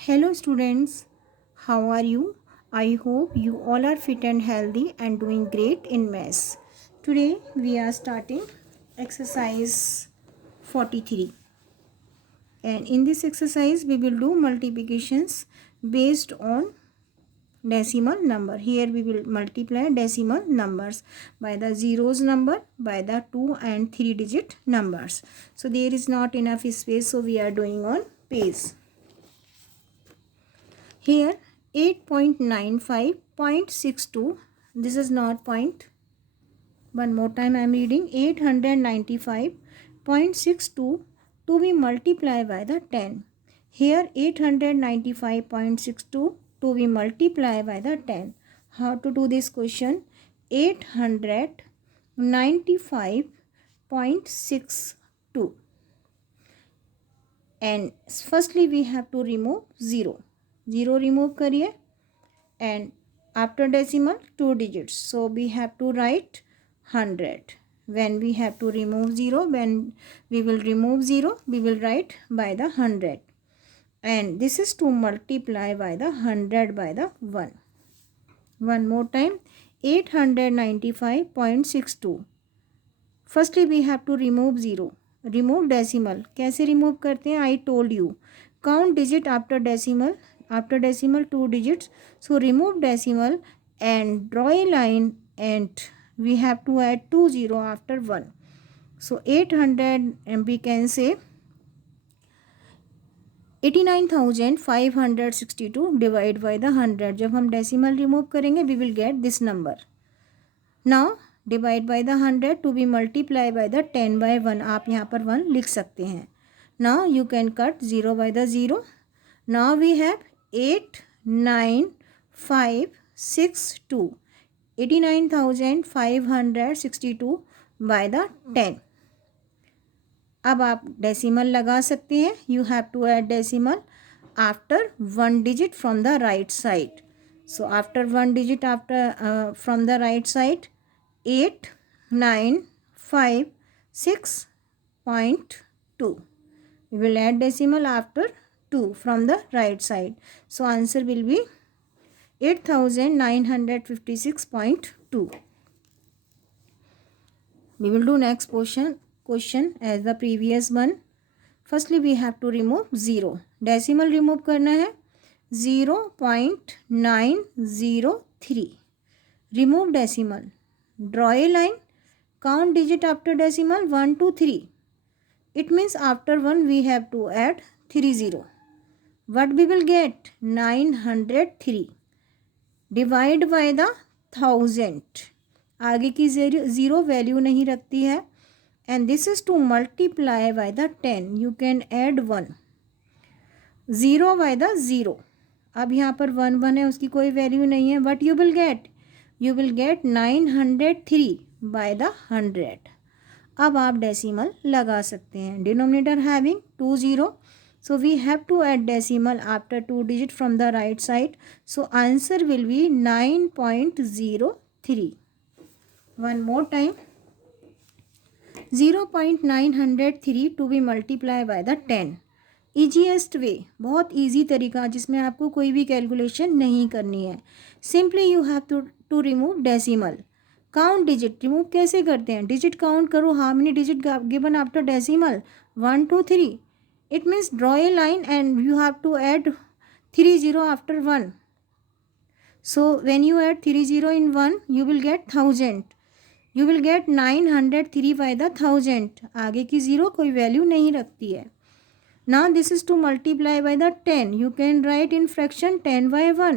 Hello students, how are you? I hope you all are fit and healthy and doing great in maths. Today we are starting exercise 43, and in this exercise we will do multiplications based on decimal number. Here we will multiply decimal numbers by the zeros number, by the 2 and 3 digit numbers. So there is not enough space, so we are doing on page. Here 8.95.62, this is not point. One more time I am reading 895.62 to be multiplied by the 10. Here 895.62 to be multiplied by the 10. How to do this question? 895.62, and firstly we have to remove 0. 0 remove करिए, and after decimal 2 digits, so we have to write 100. When we have to remove 0, when we will remove 0, we will write by the 100, and this is to multiply by the 100 by the 1. One more time, 895.62. Firstly we have to remove 0. remove decimal. कैसे remove करते हैं? I told you. Count digit after decimal. After decimal 2 digits. So remove decimal and draw a line, and we have to add 2 0 after 1. So 800, and we can say 89,562 divided by the 100. जब हम decimal remove करेंगे we will get this number. Now divide by the 100 to be multiplied by the 10 by 1. आप यहाँ पर 1 लिख सकते हैं. Now you can cut 0 by the 0. Now we have 8, 9, 5, 6, 2. 89,562 by the 10. अब आप डेसिमल लगा सकते हैं. You have to add decimal after 1 digit from the right side. So after 1 digit from the right side, 8, 9, 5, 6.2. We will add decimal after 2 from the right side. So answer will be 8,956.2. We will do next question as the previous one. Firstly we have to remove 0. Decimal remove करना है. 0.903. Remove decimal. Draw a line. Count digit after decimal 1, 2, 3. It means after 1 we have to add 3 0. What we will get? 903. Divide by the 1000. आगे की zero value नहीं रखती है. And this is to multiply by the 10. You can add 1. 0 by the 0. अब यहाँ पर 1 1 है, उसकी कोई वैल्यू नहीं है. What you will get? You will get 903 by the 100. अब आप डेसिमल लगा सकते हैं. Denominator having 2 0. So we have to add decimal after 2 digit from the right side. So answer will be 9.03. One more time. 0.903 to be multiplied by the 10. Easiest वे, बहुत easy तरीका जिसमें आपको कोई भी कैलकुलेशन नहीं करनी है. Simply you have to remove decimal. Count digit. Remove कैसे करते हैं? डिजिट काउंट करो. How many digit given after decimal? 1, 2, 3. It means draw a line and you have to add 3 0 after 1. So when you add 3 0 in 1 you will get 1000. You will get 903 by the 1000. आगे की zero कोई value नहीं रखती है. Now this is to multiply by the 10. You can write in fraction 10 by 1.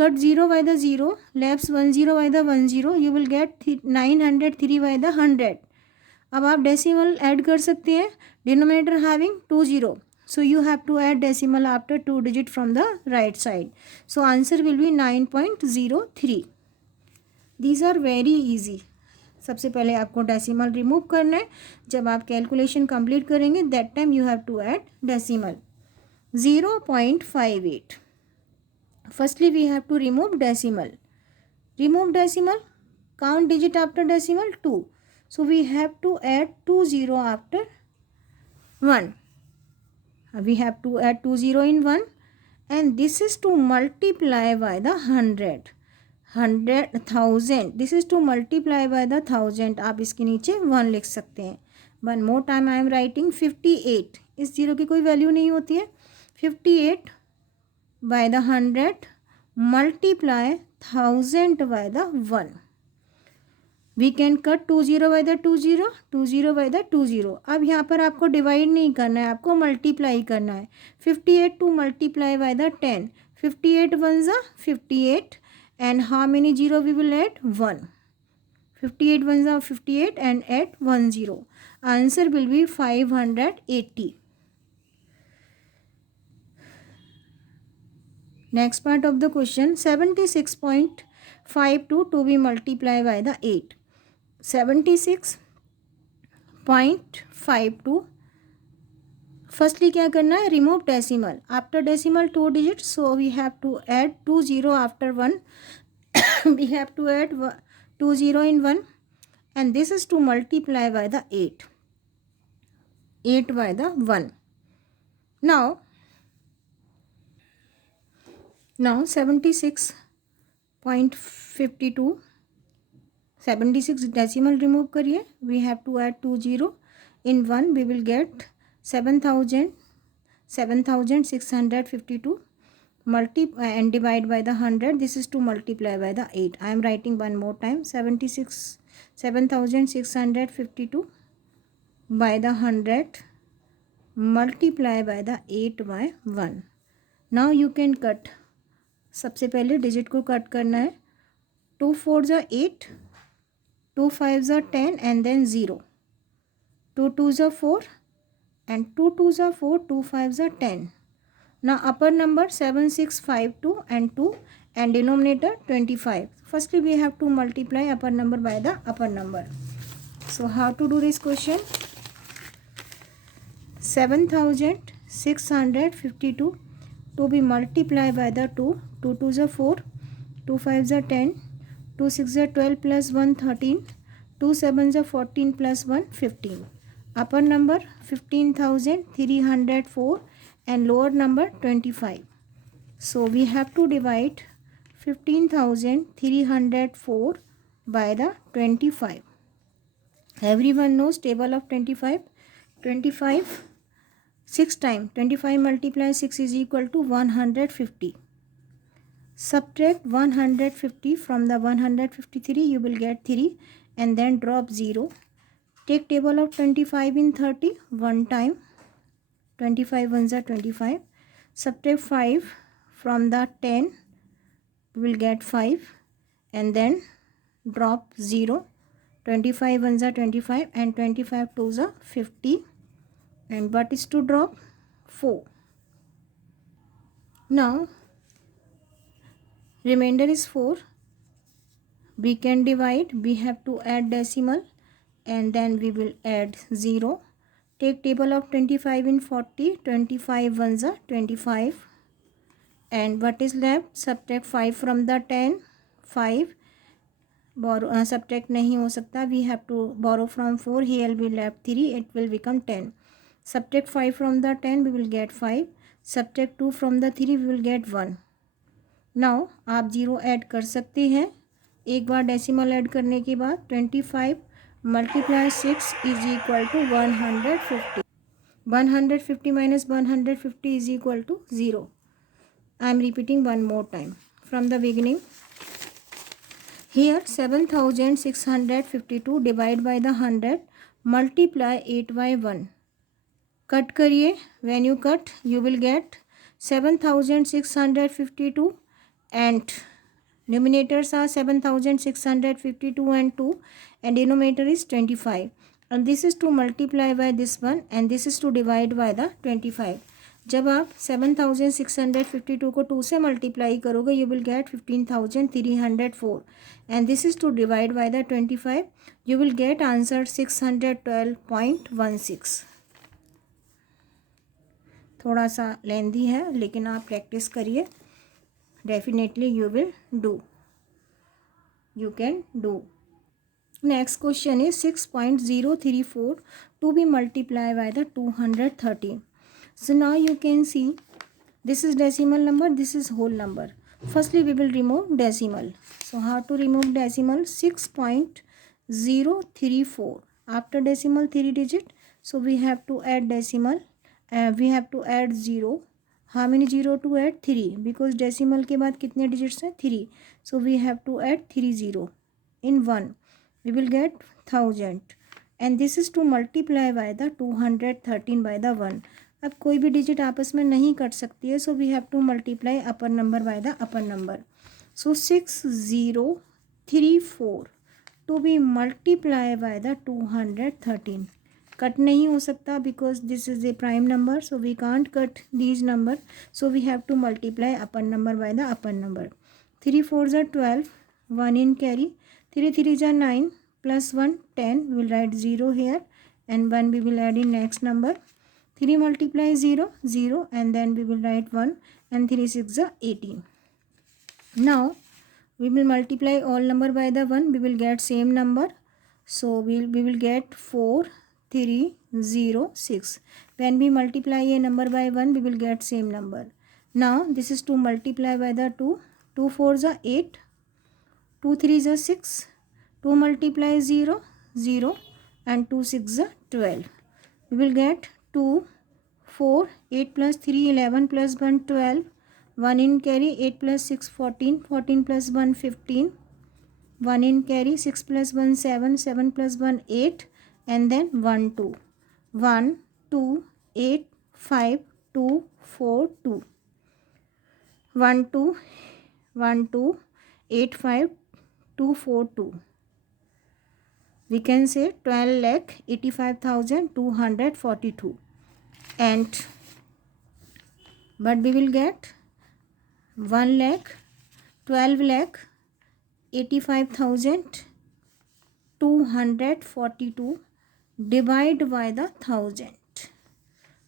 Cut 0 by the 0. Left 1 0 by the 1 0. You will get 903 by the 100. अब आप decimal add कर सकते हैं. Denominator having 2 0. So you have to add decimal after 2 digit from the right side. So answer will be 9.03. These are very easy. सबसे पहले आपको decimal remove करना है. जब आप कैलकुलेशन कंप्लीट करेंगे that time you have to add decimal. 0.58. Firstly we have to remove decimal. Remove decimal. Count digit after decimal 2. So we have to add 2 0 after 1. we have to add 2 0 in 1, and this is to multiply by the 100, 100,000, this is to multiply by the 1000. आप इसके नीचे 1 लिख सकते हैं. One more time I am writing 58. इस zero की कोई value नहीं होती है. 58 by the 100 multiply 1000 by the 1. We can cut 20 by the 20, 20 by the 20. अब यहाँ पर आपको डिवाइड नहीं करना है, आपको मल्टीप्लाई करना है. 58 to multiply by the 10. 58 ones are 58, and how many 0 we will add? 1. 58 ones are 58 and add 1 0. Answer will be 580. Next part of the question, 76.52 to be multiplied by the 8. 76.52. Firstly क्या करना है? Remove decimal. After decimal 2 digits, so we have to add 2 0 after 1. We have to add 2 0 in 1, and this is to multiply by the 8. 8 by the 1. Now 76.52. 76 decimal remove करिए. We have to add 2 0 in 1. We will get 7652 and divide by the 100. This is to multiply by the 8. I am writing one more time. 7652 by the 100 multiply by the 8 by 1. Now you can cut. सबसे पहले digit को cut करना है. 2 4 ज़ा 8, 2 5 ज़ा 10 and then 0. 2 2 ज़ा 4 and 2 2 ज़ा 4, 2 5 ज़ा 10. Now upper number 7652 and 2 and denominator 25. Firstly we have to multiply upper number by the upper number. So how to do this question? 7652 to be multiplied by the 2. 2 2 ज़ा 4, 2 5 ज़ा 10, 2 6 ज़ा 12 plus 1 13, 2 7 ज़ा 14 plus 1 15. Upper number 15,304 and lower number 25. So we have to divide 15,304 by the 25. Everyone knows table of 25. 25 6 times. 25 multiply 6 is equal to 150. Subtract 150 from the 153, you will get 3 and then drop 0. Take table of 25 in 30 one time. 25 ones are 25. Subtract 5 from the 10, you will get 5 and then drop 0. 25 ones are 25 and 25 twos are 50. And what is to drop? 4. Now remainder is 4. We can divide. We have to add decimal and then we will add 0. Take table of 25 in 40. 25 ones are 25. And what is left? Subtract 5 from the 10. 5. Subtract नहीं हो सकता. We have to borrow from 4. Here we left 3. It will become 10. Subtract 5 from the 10. We will get 5. Subtract 2 from the 3. We will get 1. Now आप 0 add कर सकते हैं. एक बार decimal add करने के बाद 25 multiply 6 is equal to 150. 150 minus 150 is equal to 0. I am repeating one more time from the beginning. Here 7652 divide by the 100 multiply 8 by 1. Cut करिए. When you cut you will get 7652 and numerators are 7652 and 2 and denominator is 25, and this is to multiply by this one and this is to divide by the 25. जब आप 7652 को 2 से multiply करोगे you will get 15,304 and this is to divide by the 25. You will get answer 612.16. थोड़ा सा लेंदी है लेकिन आप प्रैक्टिस करिए. Definitely you will do. You can do. Next question is 6.034 to be multiplied by the 230. So now you can see this is decimal number, this is whole number. Firstly we will remove decimal. So how to remove decimal? 6.034. After decimal 3 digit, so we have to add decimal. We have to add 0. How many 0 to add? 3, because decimal के बाद कितने digits हैं? 3. So we have to add 3 0 in 1. We will get 1000, and this is to multiply by the 213 by the 1. अब कोई भी digit आपस में नहीं कट सकती है, so we have to multiply upper number by the upper number. So 6034 to be multiply by the 213. कट नहीं हो सकता because this is a prime number, so we can't cut these number. So we have to multiply upper number by the upper number. 3 4s are 12, 1 in carry. 3 3s are 9, plus 1 10. We will write 0 here, and 1 we will add in next number. 3 multiply 0 0, and then we will write 1, and 3 6 are 18. Now we will multiply all number by the 1. We will get same number, so we will get 4306. When we multiply a number by 1, we will get same number. Now this is to multiply by the 2. 2 4s are 8, 2 3s are 6. 2 multiply 0 0, and 2 6 are 12. We will get 2 4, 8 plus 3 11 plus 1 12, 1 in carry. 8 plus 6 14, 14 plus 1 15, 1 in carry. 6 plus 1 7, 7 plus 1 8, and then 1 2, 1 2 8 5 2 4 2, 1 2 1 2 8 5 2 4 2. We can say 12,85,242, and but we will get 1,12,85,242 divide by the 1000.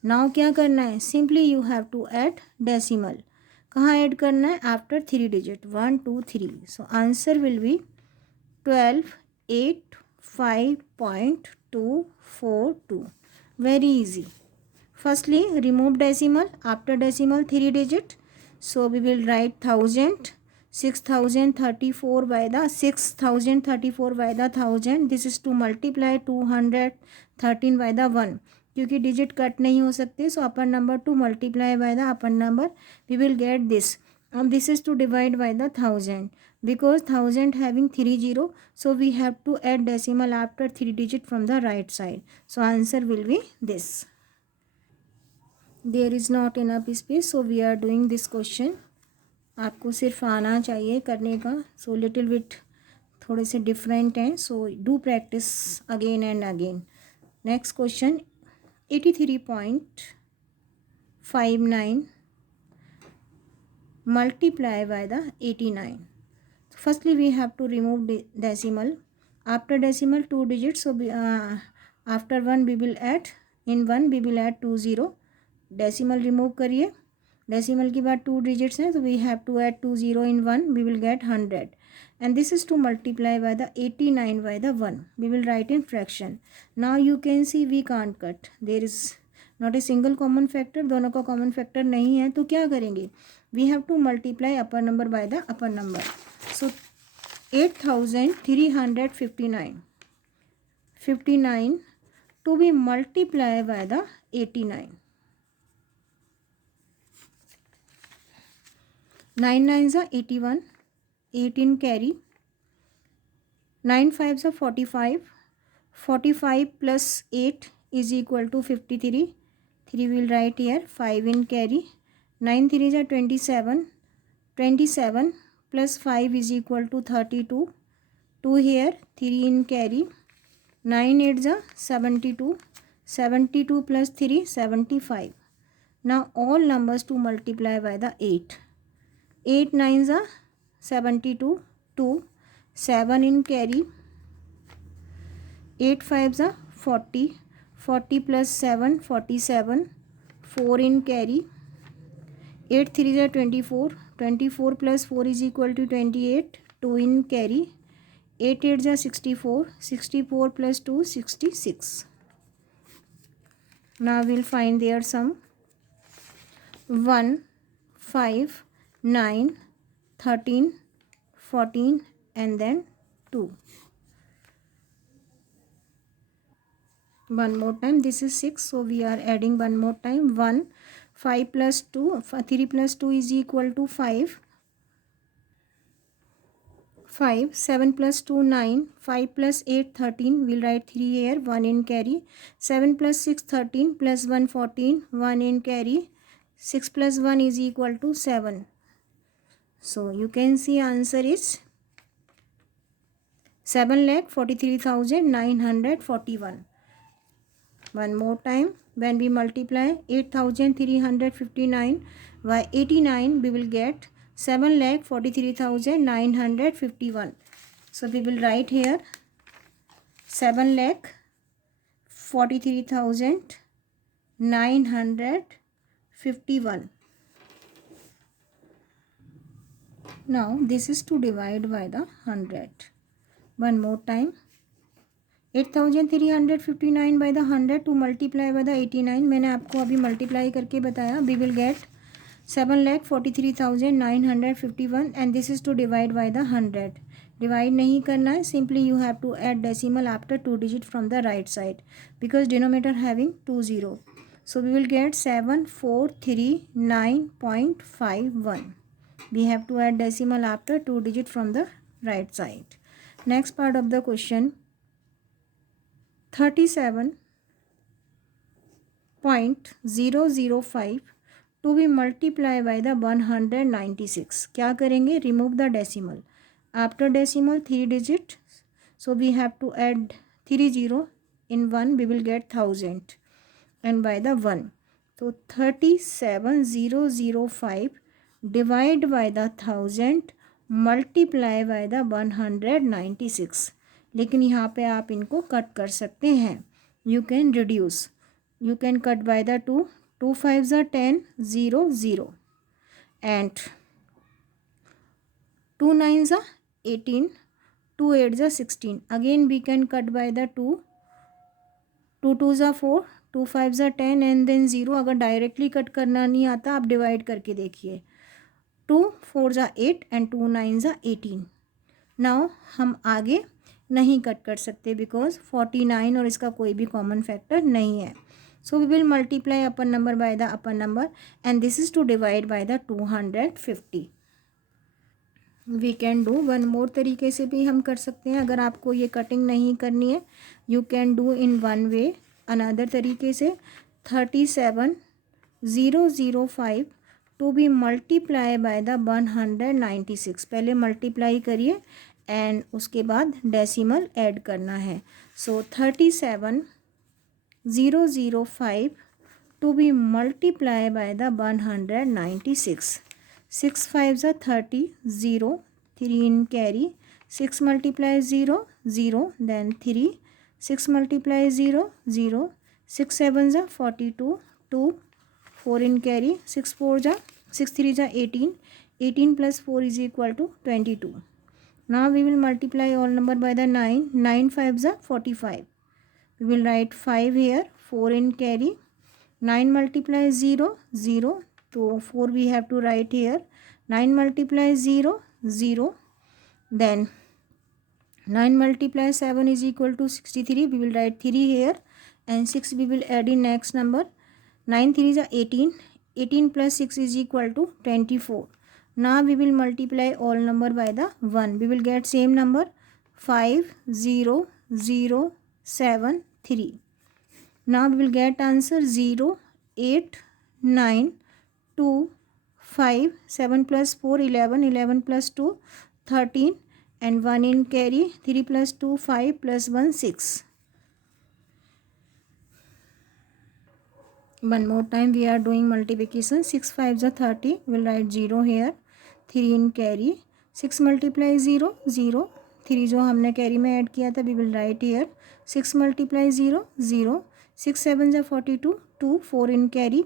Now क्या करना है? Simply you have to add decimal. कहाँ add करना है? After 3 digit, 1 2 3. So answer will be 12,805.242. Very easy. Firstly remove decimal. After decimal 3 digit, so we will write 1000. 6034 by the 6034 by the 1000. This is to multiply 213 by the 1. क्योंकि digit cut नहीं हो सकते, so upper number to multiply by the upper number. We will get this. and this is to divide by the 1000, because 1000 having 3 0, so we have to add decimal after 3 digit from the right side. So answer will be this. There is not enough space, so we are doing this question. आपको सिर्फ आना चाहिए करने का. So little bit थोड़े से different हैं, so do practice again and again. Next question 83.59 multiply by the 89. Firstly we have to remove decimal. After decimal 2 digits, so after 1 we will add, in 1 we will add 2 0. decimal remove करिए. decimal के बाद 2 digits हैं, so we have to add 2 0 in 1. we will get 100, and this is to multiply by the 89 by the 1. we will write in fraction. Now you can see we can't cut. There is not a single common factor. दोनों का common factor नहीं है, तो क्या करेंगे? we have to multiply upper number by the upper number. So 8359 to be multiplied by the 89. 9 9s are 81, 8 in carry. 9 5s are 45, 45 plus 8 is equal to 53. 3 will write here. 5 in carry. 9 3s are 27, 27 plus 5 is equal to 32. 2 here, 3 in carry. 9 8s are 72, 72 plus 3 75. Now all numbers to multiply by the 8. 8 9s are 72, 2, 7 in carry. 8 5s are 40, 40 plus 7 47, 4 in carry. 8 3s are 24, 24 plus 4 is equal to 28, 2 in carry. 8 8s are 64, 64 plus 2 66. Now we will find their sum. 1, 5, 9, 13, 14 and then 2. One more time, this is 6, so we are adding one more time. 1, 5 plus 2, 3 plus 2 is equal to 5. 5, 7 plus 2, 9, 5 plus 8, 13, we'll write 3 here, 1 in carry. 7 plus 6, 13, plus 1, 14, 1 in carry. 6 plus 1 is equal to 7. So you can see answer is 7,43,941. One more time, when we multiply 8,359 by 89, we will get 7,43,951. So we will write here 7,43,951. Now this is to divide by the 100. One more time, 8,359 by the 100 to multiply by the 89. मैंने आपको अभी multiply करके बताया. We will get 7,43,951 and this is to divide by the 100. Divide नहीं करना है. Simply you have to add decimal after 2 digit from the right side because denominator having 2 0. So we will get 7439.51. We have to add decimal after 2 digit from the right side. Next part of the question, 37.005 to be multiplied by the 196. क्या करेंगे? Remove the decimal. After decimal 3 digit, so we have to add 3 0 in 1. We will get 1000 and by the 1. So 37,005 divide by the 1000 multiply by the 196. लेकिन यहाँ पे आप इनको cut कर सकते हैं. You can reduce. You can cut by the 2. 2 5s are 10, 0 0 and 2 9s are 18, 2 8s are 16. Again we can cut by the 2. 2 2s are 4, 2 5s are 10 and then 0. अगर directly cut करना नहीं आता आप डिवाइड करके देखिए. 2 4s are 8 and 2 9s are 18. Now हम आगे नहीं कट कर सकते बिकॉज 49 और इसका कोई भी कॉमन फैक्टर नहीं है. So we will multiply upper number by the upper number and this is to divide by the 250. We can do one more तरीके से भी हम कर सकते हैं. अगर आपको ये कटिंग नहीं करनी है you can do in one way another तरीके से. 37,005 to be multiply by the 196. पहले मल्टीप्लाई करिए एंड उसके बाद डेसिमल ऐड करना है. So 37,005 to be multiply by the 196. 6 5s are 30, 0, 3 in carry. 6 multiply 0, 0, then 3. 6 multiply 0, 0. 6 7s are 42, 2, 4 in carry. 6 4s are 6 3s are 18. 18 plus 4 is equal to 22. Now we will multiply all number by the 9. 9 5s are 45. We will write 5 here, 4 in carry. 9 multiply 0, 0. So 4 we have to write here. 9 multiply 0, 0. Then 9 multiply 7 is equal to 63. We will write 3 here and 6 we will add in next number. 9 3 is 18. 18 plus 6 is equal to 24. Now we will multiply all number by the 1. We will get same number 5 0 0 7 3. Now we will get answer 0 8 9 2 5 7 plus 4 11 11 plus 2 13 and 1 in carry. 3 plus 2 5 plus 1 6. One more time we are doing multiplication. 6 5s are 30. We will write 0 here. 3 in carry. 6 multiply 0 0. 3 जो हमने carry में add किया था we will write here. 6 multiply 0 0. 6 7s are 42. 2 4 in carry.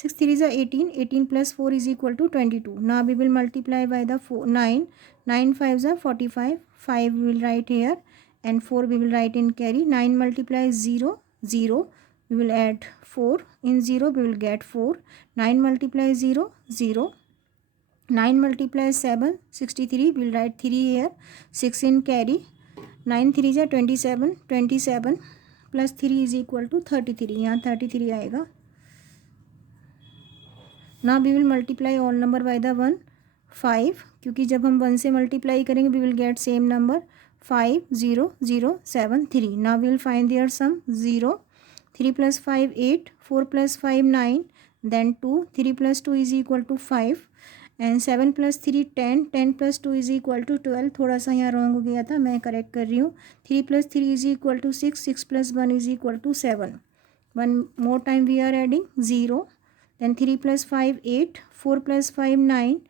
6 3s are 18. 18 plus 4 is equal to 22. Now we will multiply by the 9. 9 5s are 45. 5 we will write here and 4 we will write in carry. 9 multiply 0 0. we will add 4 in 0, we will get 4. 9 multiply 0, 0. 9 multiply 7, 63, we will write 3 here. 6 in carry, 9 3 is 27, 27 plus 3 is equal to 33. यहाँ 33 आएगा. Now we will multiply all number by the 1. 5, क्योंकि जब हम 1 से multiply करेंगे we will get same number. 5 0 0 7 3. Now we will find their sum. 0. 3 plus 5 8. 4 plus 5 9. Then 2. 3 plus 2 is equal to 5. And 7 plus 3 10. 10 plus 2 is equal to 12. थोड़ा सा यहाँ wrong हो गया था, मैं करेक्ट कर रही हूँ. 3 plus 3 is equal to 6. 6 plus 1 is equal to 7. One more time we are adding 0. Then 3 plus 5 8. 4 plus 5 9.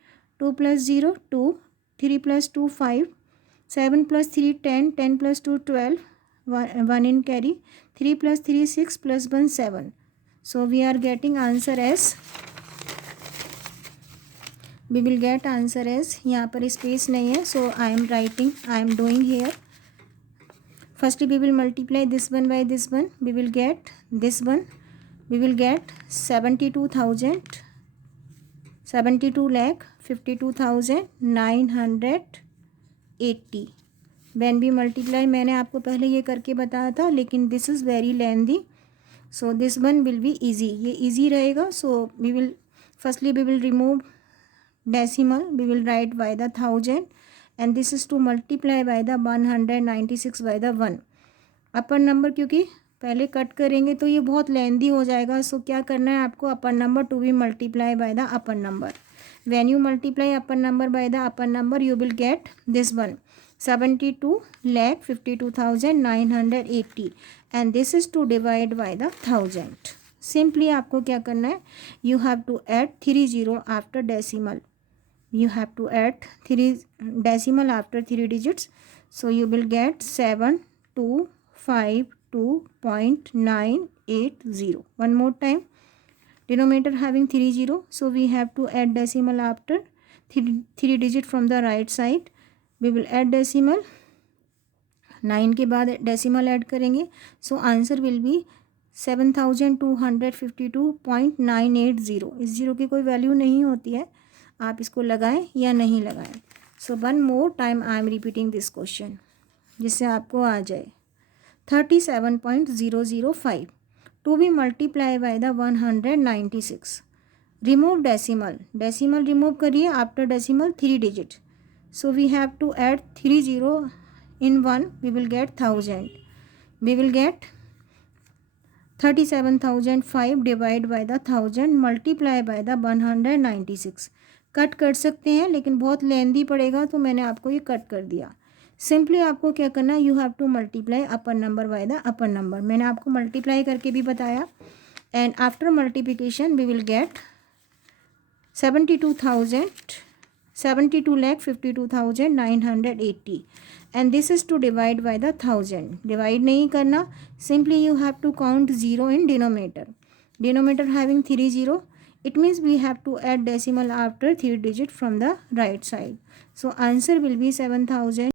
2 plus 0 2. 3 plus 2 5. 7 plus 3 10. 10 plus 2 12. 1 in carry. 3 plus 3 6 plus 1 7. So we are getting answer as, we will get answer as, यहाँ पर space नहीं है, so I am writing, I am doing here. Firstly we will multiply this one by this one. We will get this one. We will get 72,000, 72 lakh 52,980. When we multiply, मैंने आपको पहले ये करके बताया था, लेकिन this is very lengthy, so this one will be easy. ये easy रहेगा. So we will, firstly we will remove decimal. We will write by the 1000, and this is to multiply by the 196 by the 1. Upper number क्योंकि पहले cut करेंगे तो ये बहुत लेंदी हो जाएगा. सो क्या करना है आपको, upper number to be multiply by the upper number. When you multiply upper number by the upper number you will get this one, 72,52,980, and this is to divide by the 1000. Simply आपको क्या करना है, you have to add 30 after decimal. You have to add 3 decimal after 3 digits. So you will get 7252.980. One more time, denominator having 30, so we have to add decimal after 3 digit from the right side. We will add decimal, 9 के बाद decimal add करेंगे. So answer will be 7252.980. इस zero की कोई value नहीं होती है, आप इसको लगाएं या नहीं लगाएं. So one more time I am repeating this question जिससे आपको आ जाए. 37.005 to be multiply by the 196. Remove decimal. Decimal remove करिए after decimal 3 digit. So we have to add 30 in 1. We will get 1000. We will get 37,005 divide by the 1000 multiply by the 196. Cut कर सकते हैं लेकिन बहुत लेंदी पड़ेगा, तो मैंने आपको ये कट कर दिया. सिंपली आपको क्या करना है, you have to multiply upper number by the upper number. मैंने आपको मल्टीप्लाई करके भी बताया. And after multiplication we will get 72,52,980, and this is to divide by the 1000. Divide नहीं करना, simply you have to count 0 in denominator. Denominator having 30, it means we have to add decimal after 3 digit from the right side. So answer will be 7,000.